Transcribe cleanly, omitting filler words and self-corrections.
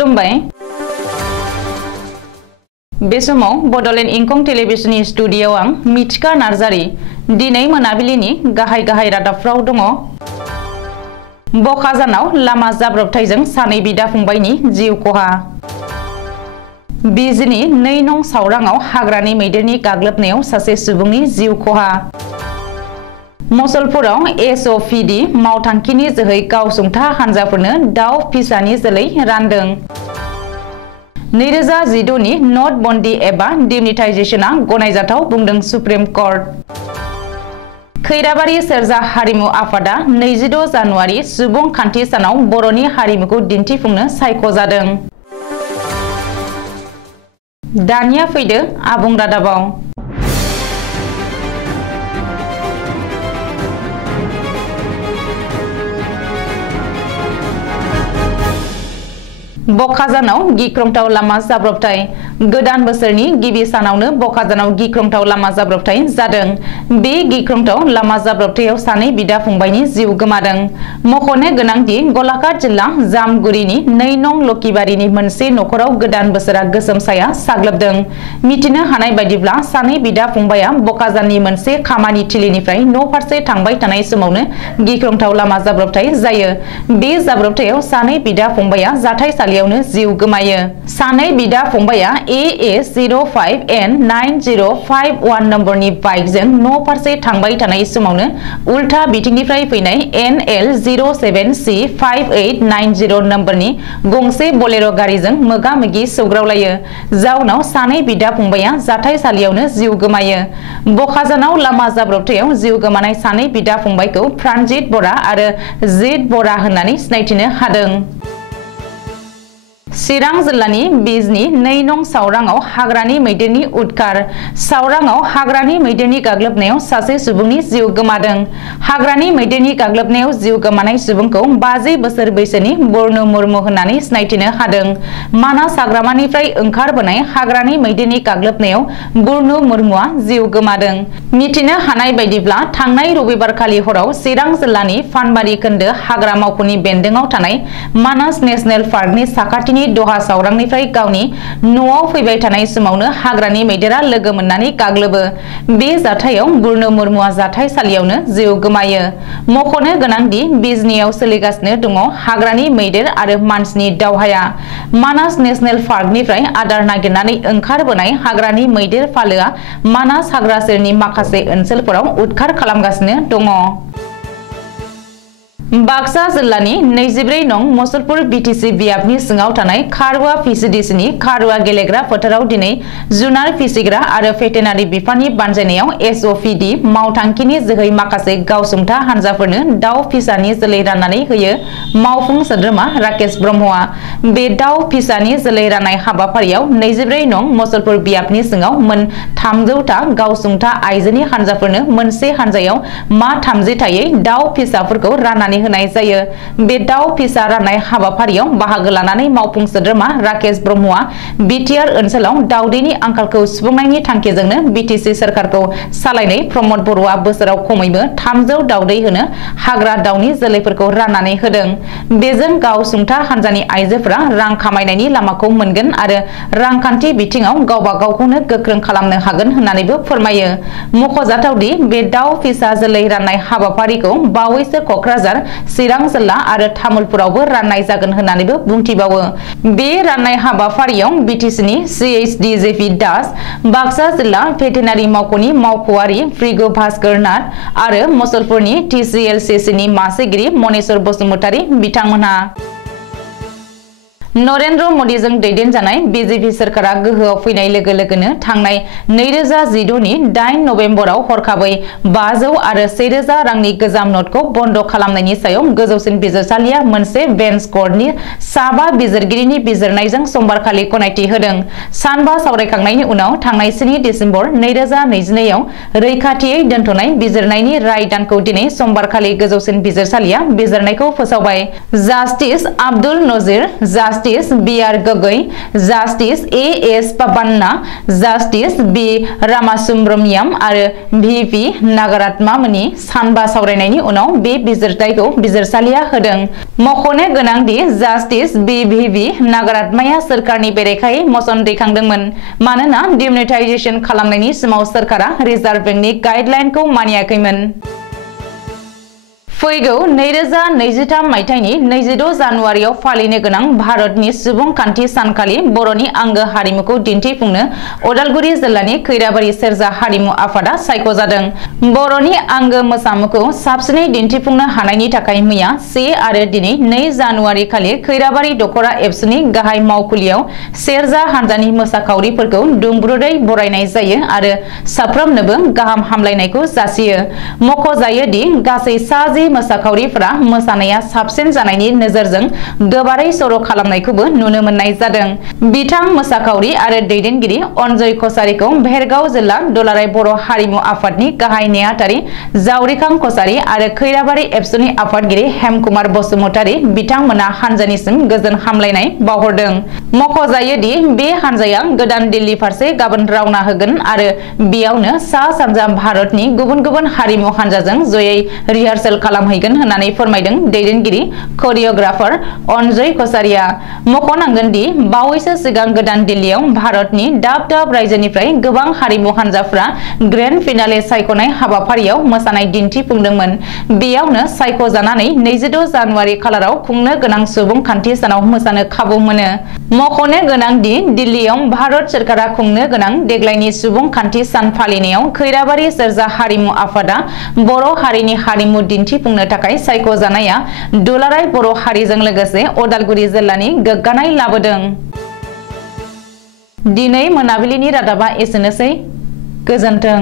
खुलुमबाय बे समाव बडलेण्ड इंखं टेलिभिजननि स्टुडियोआव आं मिथिका नार्जारी दिनै मोनाबिलिनि गाहाय रादाबफ्राव दङ। बखाजानाव लामा जाब्रबथायजों सानै बिदा फंबायनि जिउ खहा। बिजनी 2 नं सावराङाव हाग्रानि मैदेरनि गाग्लोबनायाव सासे सुबुंनि जिउ खहा। मसलपुराव एसअपिडि मावथांखिनि जोहै गावसुंथा हानजाफोरनो दाव फिसानि जोलै रानदों। 2016 नि नटबन्दी एबा डिमनिटाइजेशनआ गनायजाथाव बुंदों सुप्रिम कर्ट। खैराबारि सेरजा हारिमु आफादा 26 जानुवारि सुबुं खान्थि सानाव बर'नि हारिमुखौ दिन्थिफुंनो सायख'जादों। दानिया फैदो आबुं रादाबाव। बखाजानाव गिख्रंथाव लामा जाब्रबथाय। गोदान बोसोरनि गिबि सानावनो बखाजानाव गिख्रंथाव लामा जाब्रबथाय जादों। बे गिख्रंथाव लामा जाब्रबथायाव सानै बिदा फंबायनि जिउ गोमादों। मख'नो गोनांदि गलाघाट जिल्ला जामगुरिनि 2 नं लकिबारिनि मोनसे नखराव गोदान बोसोरा गोसोम साया साग्लोबदों। मिथिनो हानाय बायदिब्ला सानै बिदा फंबाया बखाजाननि मोनसे खामानि थिलिनिफ्राय न' फारसे थांबाय थानाय समावनो गिख्रंथाव लामा जाब्रबथाय जायो। बे जाब्रबथायाव सानै बिदा फंबाया जाथायसालियाव जिउ गोमायो। सानै बिदा फंबाया AA05N9051 नम्बरनि बाइकजों न' फारसे थांबाय थानाय समावनो उल्था बिथिंनिफ्राय फैनाय NL07C5890 नम्बरनि गंसे बोलेरो गारिजों मोगा-मोगि सौग्रावलायो। जाउनाव सानै बिदा फंबाया जाथायसालियावनो जिउ गोमायो। बखाजानाव लामा जाब्रबथायाव जिउ गोमानाय सानै बिदा फंबायखौ प्राणजित बरा आरो जित बरा होननानै सिनायथिनो हादों। चिरां जिल्लानि बिजनी 2 नं सावराङाव हाग्रानि मैदेरनि उदखार। सावराङाव हाग्रानि मैदेरनि गाग्लोबनायाव सासे सुबुंनि जिउ गोमादों। हाग्रानि मैदेरनि गाग्लोबनायाव जिउ गोमानाय सुबुंखौ 50 बोसोर बैसोनि बर्नु मुर्मु होननानै सिनायथिनो हादों। मानास हाग्रामानिफ्राय ओंखारबोनाय हाग्रानि मैदेरनि गाग्लोबनायाव बर्नु मुर्मुआ जिउ गोमादों। मिथिनो हानाय बायदिब्ला थांनाय रबिबारखालि हराव चिरां जिल्लानि फानबारि खोन्दो हाग्रा मावख'नि बेन्दोंआव थानाय मानास नेशनेल पार्कनि साखाथिनि दहा सावरांनिफ्राय गावनि न'आव फैबाय थानाय समावनो हाग्रानि मैदेरा लोगो मोननानै गाग्लोबो। बे जाथायाव बर्नु मुर्मुआ जाथायसालियावनो जिउ गोमायो। मख'नो गोनांदि बिजनीआव सोलिगासिनो दङ हाग्रानि मैदेर आरो मानसिनि दावहाया। मानास नेशनेल पार्कनिफ्राय आदार नागिरनानै ओंखारबोनाय हाग्रानि मैदेर फालोआ मानास हाग्रा सेरनि माखासे ओनसोलफोराव उदखार खालामगासिनो दङ। बाक्सा जिल्लानि 24 नं मसलपुर बिटिसि बियाबनि सिङाव थानाय खारुवा पिसिडिसिनि खारुवा गेलेग्रा फोथाराव दिनै जुनार फिसिग्रा आरो भेटेनारि बिफाननि बानजायनायाव एसअपिडि मावथांखिनि जोहै माखासे गावसुंथा हानजाफोरनो दाव फिसानि जोलै राननानै होयो मावफुं सोद्रोमा राकेश ब्रह्मआ। बे दाव फिसानि जोलै राननाय हाबाफारियाव 24 नं मसलपुर बियाबनि सिङाव मोन 300 ता गावसुंथा आइजोनि हानजाफोरनो मोनसे हानजायाव मा 30 थायै दाव फिसाफोरखौ राननानै होनाय जायो। बे दाव फिसा राननाय हाबाफारियाव बाहागो लानानै मावफुं सोद्रोमा राकेश ब्रह्मआ बिटिआर ओनसोलाव दावदैनि आंखालखौ सुफुंनायनि थांखिजोंनो बिटिसि सोरखारखौ सालायनाय प्रमद बर'आ बोसोराव खमैबो 300 दावदै होनो हाग्रा दावनि जोलैफोरखौ राननानै होदों। बेजों गावसुंथा हानजानि आइजोफोरा रां खामायनायनि लामाखौ मोनगोन आरो रांखान्थि बिथिङाव गावबा गावखौनो गोख्रों खालामनो हागोन होननानैबो फोरमायो। मख'जाथावदि बे दाव फिसा जोलै राननाय हाबाफारिखौ बावैसो क'क्राझार चिरां जिल्ला आरो तामुलपुरावबो राननाय जागोन होननानैबो बुंथिबावो। बे राननाय हाबाफारियाव बिटिसिनि CHDJP दास, बाक्सा जिल्ला भेटेनारि मावख'नि मावख'आरि भृगु भास्कर नाथ आरो मसलपुरनि TCLCCनि मासिगिरि मनेश्वर बसुमतारी बिथांमोनहा। नरेन्द्र मदिजों दैदेनजानाय बीजेपी सोरखारा गोहोआव फैनाय लोगो लोगोनो थांनाय 2016 नि 8 नबेम्बराव हरखाबै 500 आरो 1000 रांनि गोजाम नोटखौ बन्द खालामनायनि सायाव गोजौसिन बिजिरसालिया मोनसे बेन्च कर्टनि 5 बिजिरगिरिनि बिजिरनायजों समबारखालि गनायथि होदों। सानबा सावरायखांनायनि उनाव थांनाय 7 दिसेम्बर 2022 आव रैखाथियै दोनथ'नाय बिजिरनायनि राय दानखौ दिनै समबारखालि गोजौसिन बिजिरसालिया बिजिरनायखौ फोसावबाय। जास्टिस आब्दुल नजीर, Justice B.R. Gogoi, Justice A.S. Papanna, Justice B. Ramasubramaniam आरो V.P. Nagaratmamoni सानबा सावरायनायनि उनाव बे बिजिरथायखौ बिजिरसालिया होदों। मख'नो गोनांदि Justice B.V. Nagaratmaya सोरखारनि बेरेखायै मसन दैखांदोंमोन मानोना डिमनेटाइजेशन खालामनायनि समाव सोरखारा रिजार्भ बेंकनि गाइडलाइनखौ मानियाखैमोन। फैगौ 2023 मायथाइनि 22 जानुवारियाव फालिनो गोनां भारतनि सुबुंखान्थि सानखालि बर'नि आंगो हारिमुखौ दिन्थिफुंनो अदालगुरि जिल्लानि खैराबारि सेरजा हारिमु आफादा सायख'जादों। बर'नि आंगो मोसामुखौ साबसिनै दिन्थिफुंनो हानायनि थाखाय मैया 1 आरो दिनै 2 जानुवारि खालि खैराबारि दख'रा एबसुनि गाहाय मावखुलियाव सेरजा हान्जानि मोसाखावरिफोरखौ दुंब्रुदै बरायनाय जायो आरो साफ्रोमनोबो गाहाम हामलायनायखौ जासियो। मख'जायोदि गासै 60 मोसाखावरिफोरा मोसानाया साबसिन जानायनि नोजोरजों गोबारै सर' खालामनायखौबो नुनो मोननाय जादों। बिथां मोसाखावरि आरो दैदेनगिरि अनजय कसारिखौ भेरगाव जिल्ला दुलाराय बर' हारिमु आफादनि गाहाय नेहाथारि जावरिखां कसारि आरो खैराबारि एबसुनि आफादगिरि हेमकुमार बसुमतारी बिथांमोना हानजानिसिम गोजोन हामलायनाय बावहरदों। मख'जायोदि बे हानजाया गोदान दिल्ली फारसे गाबोन रावना होगोन आरो बेयावनो सा सानजा भारतनि गुबुन गुबुन हारिमु हानजाजों जयै रिहार्सेल खालामहैगोन होननानै फोरमायदों दैदेनगिरि करियोग्राफार अनजय कसारिया। मख'नांगोनदि बावैसो सिगां गोदान दिल्लीयाव भारतनि दाब दाब रायजोनिफ्राय गोबां हारिमु हानजाफ्रा ग्रेन्ड फिनाले सायख'नाय हाबाफारियाव मोसानाय दिन्थिफुंदोंमोन। बेयावनो सायख'जानानै 22 जानुवारि खालाराव खुंनो गोनां सुबुंखान्थि सानाव मोसानो खाबु मोनो। मख'नो गोनांदि दिल्लीयाव भारत सोरखारा खुंनो गोनां देग्लायनि सुबुंखान्थि सान फालिनायाव खैराबारि सेरजा हारिमु आफादा बर' हारिनि हारिमु दिन्थिफुंनो थाखाय सायख'जानाया दुलाराय बर' हारिजों लोगोसे अदालगुरि जिल्लानि गोग्गानाय लाबोदों। दिनै मोनाबिलिनि रादाबा एसेनोसै। गोजोन्थों।